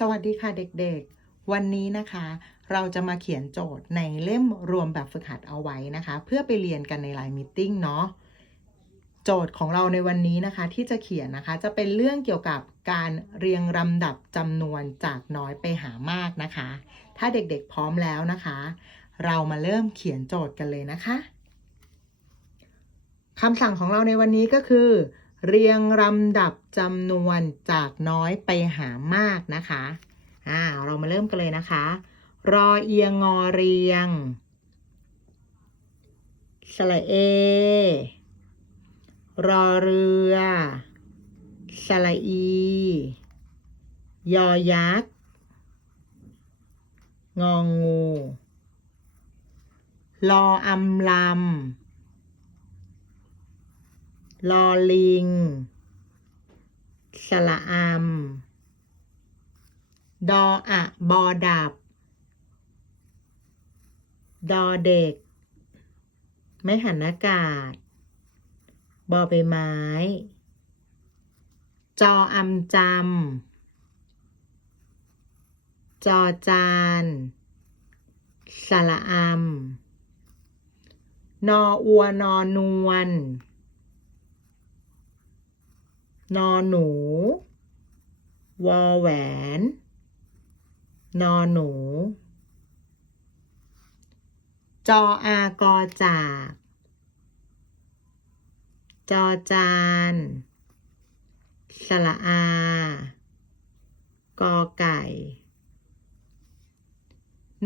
สวัสดีค่ะเด็กๆ วันนี้นะคะ เราจะมาเขียนโจทย์ในเล่มรวมแบบฝึกหัดเอาไว้นะคะ เพื่อไปเรียนกันในไลน์มิ팅เนาะโจทย์ของเราในวันนี้นะคะ ที่จะเขียนนะคะ จะเป็นเรื่องเกี่ยวกับการเรียงลำดับจำนวนจากน้อยไปหามากนะคะ ถ้าเด็กๆพร้อมแล้วนะคะ เรามาเริ่มเขียนโจทย์กันเลยนะคะคำสั่งของเราในวันนี้ก็คือ เรียงลำดับจำนวนจากน้อยไปหามากนะคะอ่าเรามาเริ่มกันเลยนะคะ รอเอียงงอเรียงสระเอ รอเรือสระอี ยอยักษ์ งองู รออำลำ ลอลิงสระอำดออะบอดับ ดอเด็ก ไม่หันอากาศ บอใบไม้ จออำจำ จอจานสระอำนออัวนอนวล นอหนู วอแหวน นอหนู จออากอจาก จอจานสระอา กอไก่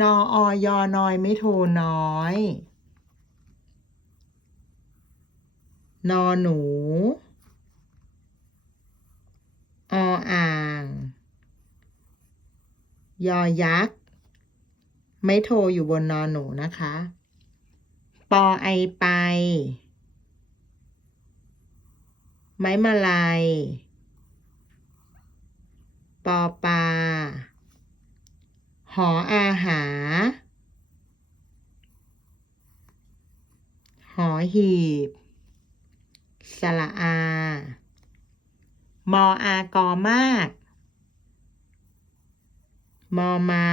นอออยอนอยไม่โทน้อย นอหนู ออ่าง ยอยักษ์ ไม่โทรอยู่บนนอนหนูนะคะ ปอไอไป ไม้มาลายปอปลาหออาหา หอหีบสระอา มออากอมาก มอม้า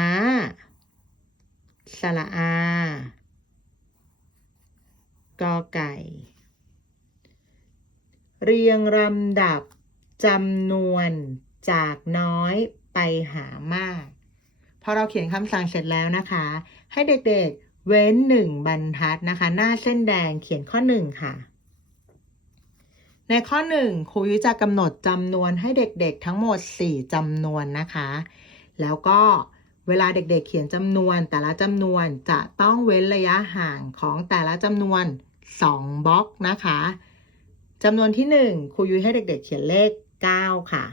สระอา กอไก่ เรียงลำดับจำนวนจากน้อยไปหามาก พอเราเขียนคำสั่งเสร็จแล้วนะคะ ให้เด็กๆเว้นหนึ่งบรรทัดนะคะ หน้าเส้นแดงเขียนข้อหนึ่งค่ะ ในข้อหนึ่งครูยุ้ยจะกำหนดจำนวนให้เด็กๆทั้งหมด 4จำนวนนะคะ แล้วก็เวลาเด็กๆเขียนจำนวน แต่ละจำนวนจะต้องเว้นระยะห่างของแต่ละจำนวน 2บล็อกนะคะจำนวนที่ 1 ครูยุ้ยให้เด็กๆ เขียนเลข 9 ค่ะ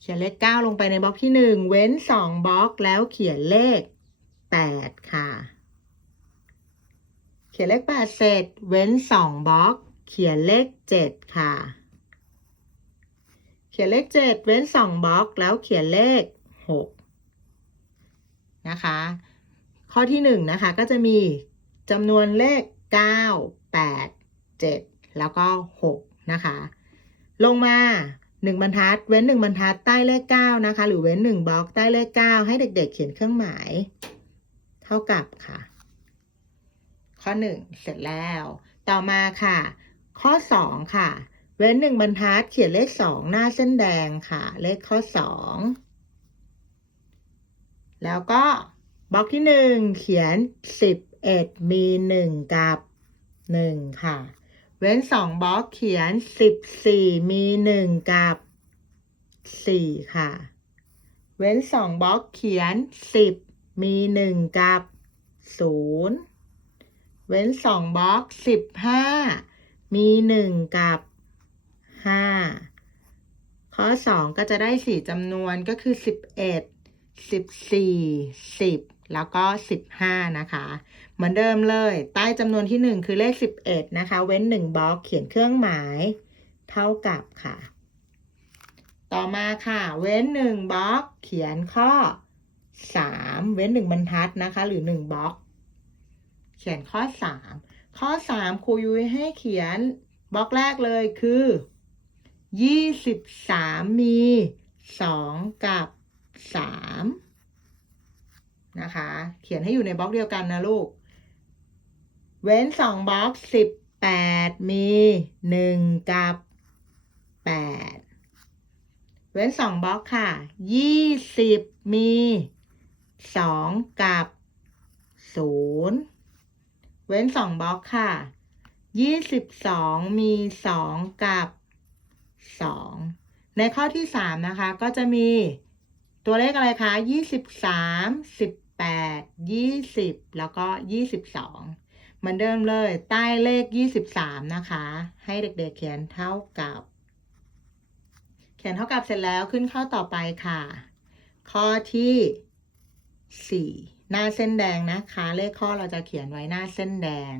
เขียนเลข 9 ลงไปในบล็อกที่ 1 เว้น 2บล็อกแล้วเขียนเลข 8 ค่ะ ขียนเลข8เสร็จ เว้น2บล็อก เขียนเลข7ค่ะ เขียนเลข7เว้น2บล็อก แล้วเขียนเลข6นะคะ ข้อที่1นะคะก็จะมีจำนวนเลข9 8 7แล้วก็6นะคะ ลงมา1บรรทัด เว้น1บรรทัดใต้เลข9นะคะ หรือเว้น1บล็อกใต้เลข9ให้เด็กๆ เขียนเครื่องหมาย เท่ากับค่ะ ข้อ 1 เสร็จแล้ว ต่อมาค่ะ ข้อ 2 ค่ะ เว้น1บรรทัดเขียนเลข 2 หน้าเส้นแดงค่ะ เลขข้อ 2 แล้วก็บล็อกที่ 1 เขียน 11 มี 1 กับ 1 ค่ะ เว้น 2บล็อกเขียน 14 มี 1 กับ 4 ค่ะ เว้น 2บล็อกเขียน 10 มี 1 กับ 0 เว้น2บล็อก15มี1กับ5ข้อ2ก็จะได้4จำนวนก็คือ11 14 10แล้วก็15นะคะ เหมือนเดิมเลย ใต้จำนวนที่1คือเลข11นะคะ เว้น1บล็อกเขียนเครื่องหมายเท่ากับค่ะ ต่อมาค่ะ เว้น1บล็อกเขียนข้อ3เว้น1บรรทัดนะคะ หรือ1บล็อก เขียนข้อ 3 ข้อ 3 ครูยุ้ยให้เขียนบล็อกแรกเลยคือยี่สิบสามมีสองกับสามนะคะ เขียนให้อยู่ในบล็อกเดียวกันนะลูก เว้นสองบล็อกสิบแปดมีหนึ่งกับแปดเว้นสองบล็อกค่ะยี่สิบมีสองกับศูนย์ เว้นสองบล็อกค่ะยี่สิบสองมีสองกับสองในข้อที่สามนะคะ ก็จะมีตัวเลขอะไรคะยี่สิบสามสิบแปดยี่สิบแล้วก็ยี่สิบสองมือนเดิมเลยใต้เลข23นะคะ ให้เด็กๆเขียนเท่ากับ เขียนเท่ากับเสร็จแล้วขึ้นข้อต่อไปค่ะ ข้อที่4 หน้าเส้นแดงนะคะเลขข้อเราจะเขียนไว้หน้าเส้นแดง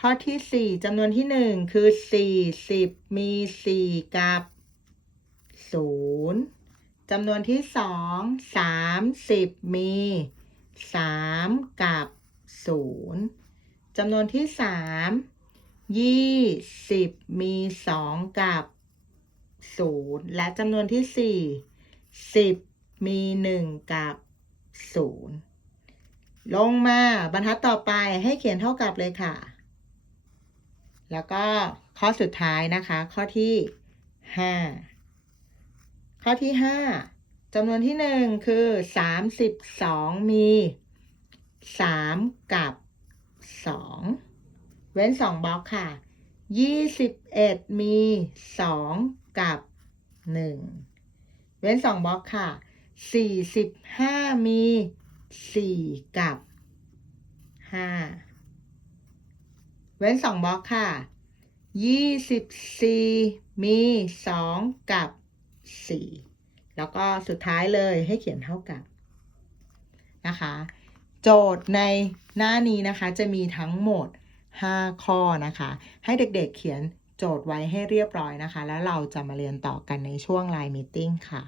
ข้อที่4จำนวนที่1คือ40มี4กับ0จำนวนที่2 30มี3กับศูนย์จำนวนที่สามยี่สิบมีสองกับศูนย์และจำนวนที่สี่สิบมีหนึ่งกับ ศูนย์ลงมาบรรทัดต่อไปให้เขียนเท่ากับเลยค่ะ แล้วก็ข้อสุดท้ายนะคะ ข้อที่ห้าข้อที่ห้าจำนวนที่หนึ่งคือสามสิบสองมีสามกับสองเว้นสองบล็อกค่ะยี่สิบเอ็ดมีสองกับหนึ่งเว้นสองบล็อกค่ะ สี่สิบห้ามีสี่กับห้าเว้นสองบล็อกค่ะยี่สิบสี่มีสองกับสี่แล้วก็สุดท้ายเลยให้เขียนเท่ากับนะคะ โจทย์ในหน้านี้นะคะจะมีทั้งหมด 5 ข้อนะคะ ให้เด็กๆเขียนโจทย์ไว้ให้เรียบร้อยนะคะ แล้วเราจะมาเรียนต่อกันในช่วงไลน์มีติ้งค่ะ